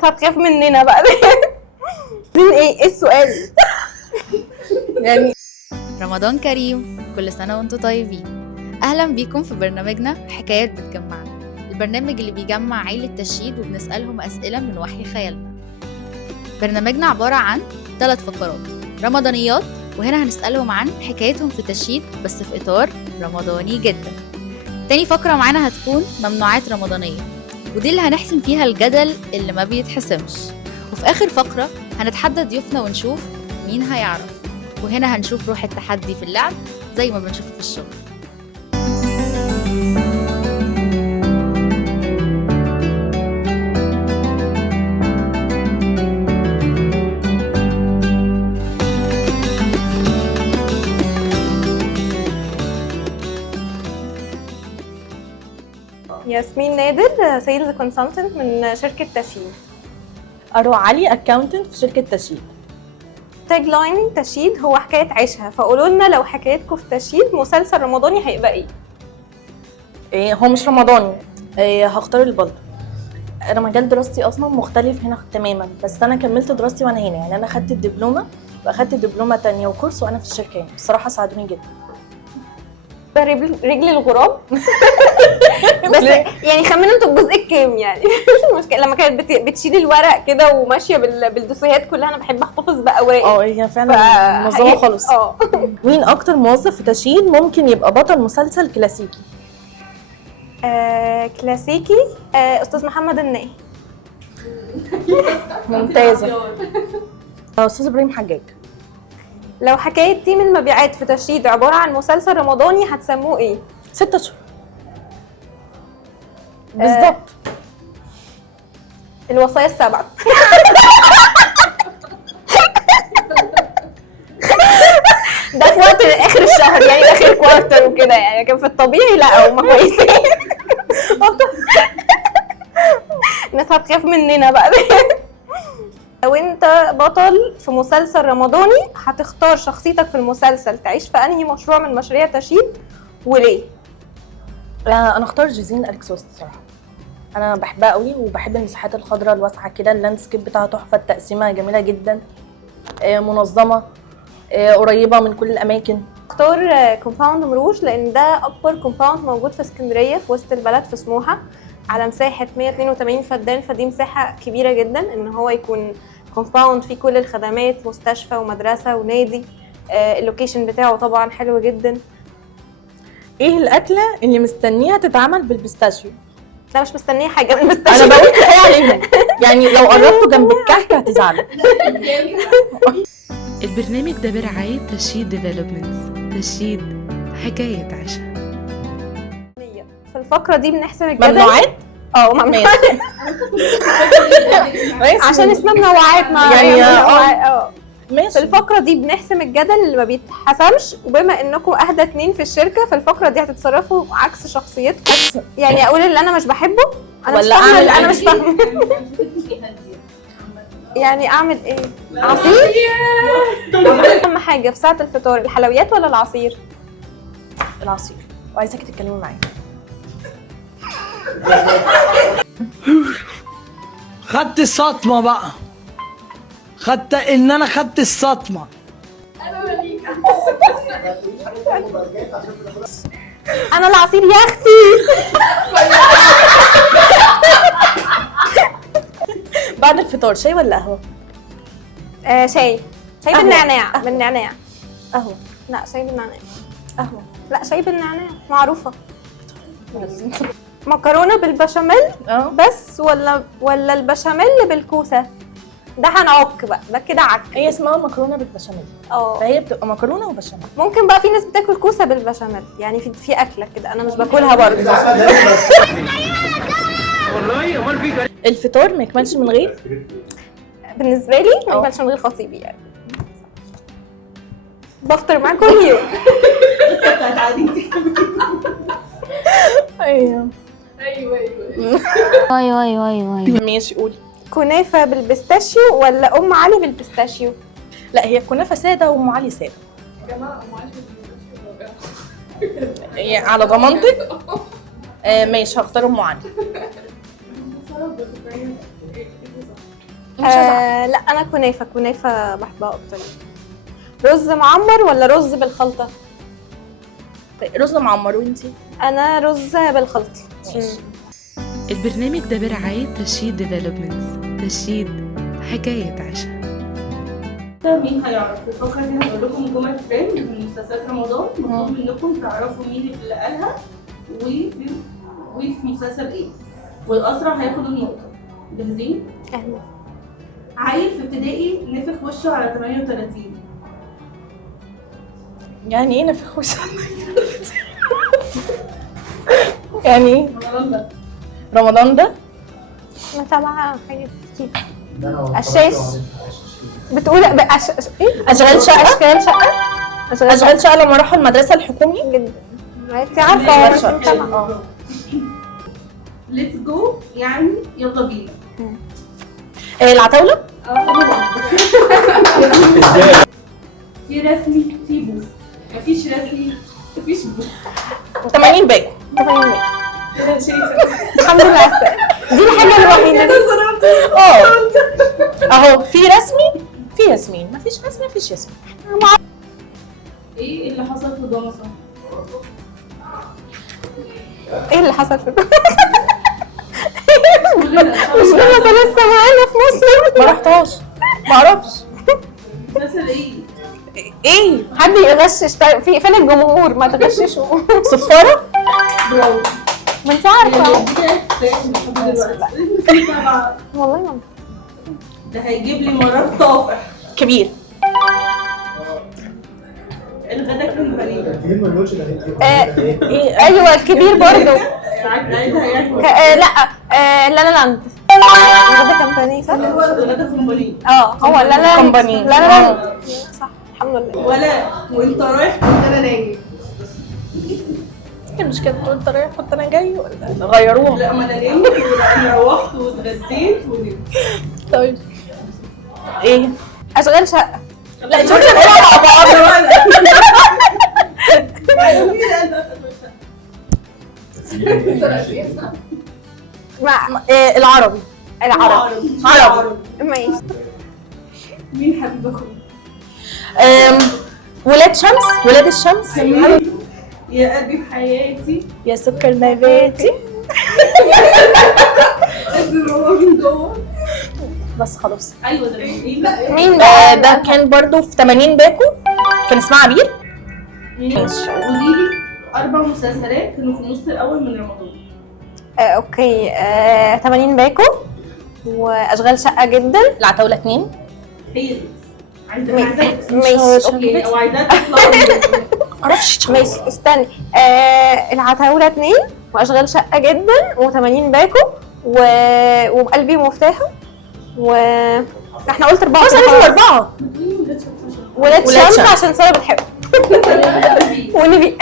الناس هتخاف مننا بقى. ايه السؤال؟ يعني رمضان كريم، كل سنة وانتم طيبين. أهلا بيكم في برنامجنا حكايات بتجمعنا، البرنامج اللي بيجمع عيلة تشييد وبنسألهم أسئلة من وحي خيالنا. برنامجنا عبارة عن 3 فقرات رمضانيات، وهنا هنسألهم عن حكايتهم في تشييد بس في إطار رمضاني جدا. تاني فقرة معانا هتكون ممنوعات رمضانية، ودي اللي هنحسم فيها الجدل اللي ما بيتحسمش. وفي آخر فقرة هنتحدى ضيوفنا ونشوف مين هيعرف، وهنا هنشوف روح التحدي في اللعب زي ما بنشوفه في الشغل. ياسمين نادر، سيلز كونسلتنت من شركة تشييد. أروى علي، اكاونتنت في شركة تشييد. تاج لاين تشييد هو حكاية عيشها، فقولوا لنا لو حكايتكم في تشييد مسلسل رمضاني هيبقى ايه؟ هو مش رمضاني. هختار البلطو. انا مجال دراستي اصلا مختلف هنا تماما، بس انا كملت دراستي وانا هنا، يعني انا خدت الدبلومه واخدت دبلومه تانية وكورس وانا في الشركه هنا. الصراحه ساعدوني جدا. رجل الغراب. بس يعني خمنوا انتوا الجزء الكام يعني. مش مشكله لما كانت بتشيل الورق كده وماشيه بالدوسيهات كلها. انا بحب احتفظ باوراقي. هي فعلا منظمه خالص. مين اكتر موظف في تشييد ممكن يبقى بطل مسلسل كلاسيكي؟ كلاسيكي. استاذ محمد الناهي. ممتازه. استاذ ابراهيم حجاج. لو حكايه تيم المبيعات في تشييد عباره عن مسلسل رمضاني هتسموه ايه؟ 6 اشهر بالظبط. الوصايا السبعة. ده في وقت اخر الشهر، يعني اخر كوارتر وكده، يعني كان في الطبيعي لا هم كويسين. الناس هتخاف مننا بقى. لو انت بطل في مسلسل رمضاني هتختار شخصيتك في المسلسل تعيش في انهي مشروع من مشاريع تشييد وليه؟ انا اختار جيزين اليكسوس الصراحه. انا بحبها قوي وبحب المساحات الخضراء الواسعه كده، اللاندسكيب بتاعها تحفه، التقسيمه جميله جدا، منظمه، قريبه من كل الاماكن. اختار كومباوند مروج لان ده اكبر كومباوند موجود في اسكندريه في وسط البلد في سموحه، على مساحه 182 فدان، فدي مساحه كبيره جدا ان هو يكون كومباوند فيه كل الخدمات، مستشفى ومدرسه ونادي. اللوكيشن بتاعه طبعا حلو جدا. ايه الاكله اللي مستنيها تتعمل بالبيستاشيو؟ لا مش مستنيه حاجه من البيستاشيو. انا بقول كفايه عليهم، يعني لو قربتوا جنب الكحك هتزعلوا. البرنامج ده برعاية تشييد ديفلوبمنتس. تشييد حكاية عيشها. في الفقره دي بنحسب الجدل. ممنوعات؟ ممنوعات. عشان اسمها منوعات يعني ماشي. في الفقره دي بنحسم الجدل اللي ما بيتحسمش، وبما انكم اهدى 2 في الشركه فالفقره دي هتتصرفوا عكس شخصيتكم. يعني اقول اللي انا مش بحبه، انا ولا مش فاهمه، أعمل انا مش فاهمه. يعني اعمل ايه؟ عصير؟ اهم حاجه في ساعه الفطار الحلويات ولا العصير؟ العصير. وعايزاكي تتكلمي معايا. خدت الصدمة بقى، انا خدت الصدمة. انا العصير يا اختي. بعد الفطار شاي ولا قهوه؟ شاي بالنعناع. قهوه. لا شاي بالنعناع. قهوه. لا شاي بالنعناع معروفه. مكرونه بالبشاميل بس ولا البشاميل بالكوسه؟ ده هنعك بقى، ده كده عك. هي اسمها مكرونه بالبشاميل. فهي بتبقى مكرونه وبشاميل. ممكن بقى في ناس بتاكل كوسه بالبشاميل، يعني في اكله كده انا مش باكلها برضه. الفطار ما يكملش من غير، بالنسبه لي ما يكملش من غير خطيبي، يعني بفطر معاه كل يوم. ايوه ماشي قولي. كنافه بالبيستاشيو ولا ام علي بالبيستاشيو؟ لا هي كنافه ساده وام علي ساده. يا جماعه ام علي بالبيستاشيو على ضمانتك. ماشي هختار ام علي. لا انا كنافه بحبها اكتر. رز معمر ولا رز بالخلطه؟ رز معمر. وانتي؟ انا رز بالخلطه. البرنامج ده برعاية تشييد ديفلوبمنتس. تشييد حكاية عيشها. مين هيعرف؟ الفقرة دي هنقول لكم جمل ترند من مسلسلات رمضان، مطلوب منكم تعرفوا مين اللي قالها وفي مسلسل ايه، والأسرع هياخد النقطة. جاهزين؟ اهلا. عيل في ابتدائي نفخ وشه على 38. يعني ايه نفخ وش؟ يعني ايه؟ رمضان ده رمضان ده؟ متابعه حاجات كتير. الشاش بتقول ايه؟ اشغال شقه. اشغال شقه. اشغال شقه لما راحوا المدرسه الحكومي جدا. انت عارفه أشغال مش شقة. متابعه. ليتس جو يعني يلا بينا. العتاوله. في رسمي في بوس، مفيش رسمي مفيش بوس. 80 باكو. الحمد لله. دي الحاجه الوحيده. اهو في رسمي في ياسمين، مفيش رسمي مفيش ياسمين. ايه اللي حصل في ضمصة؟ ايه اللي حصل في كلنا مش لسه معانا في مصر. ما رحتهاش، ما اعرفش. مسلسل ايه؟ ايه حد يغشش؟ طيب فين الجمهور؟ ما تغششوا. صفاره. برافو. ما انت عارفه. والله ما ده هيجيب لي مرات طافح. كبير. الغدا كان بنين. ايه؟ ايوه الكبير برضو. عايزها يعني لا لا لاند. الغدا كامباني صح؟ الغدا كان بنين. هو لا لا كومباني. لا لا صح الحمد لله. ولا وانت رايح كنت انا نايم. مش كده تقول انت رايح كنت انا جاي ولا غيروها؟ لا ما انا نمت انا روحت واتغديت ونمت. طيب ايه؟ اشغال شقه. لا انت مش هنقولها مع بعض. مع العربي. عربي. ماشي. مين حبيب اخوك؟ ولاد شمس. ولاد الشمس. يا قلبي في حياتي. يا سكر نباتي. قلبي بابا من جوه. بس خلاص. ايوه ده مين؟ لا مين بقى؟ ده كان برضو في 80 باكو، كان اسمها عبير. ماشي. قولي لي 4 مسلسلات كانوا في النص الاول من رمضان. اوكي 80 باكو واشغال شقه جدا. العتاوله 2. هي دي. عايزة ماشي اوكي او عايزاها تطلع معرفش. ماشي استني. العتاوله 2 واشغال شقه جدا و80 باكو وقلبي مفتاحه احنا قلت 4. خلاص عرفنا 4. ولاد ولاد شمس شمس. عشان ساره بتحبه. ونبي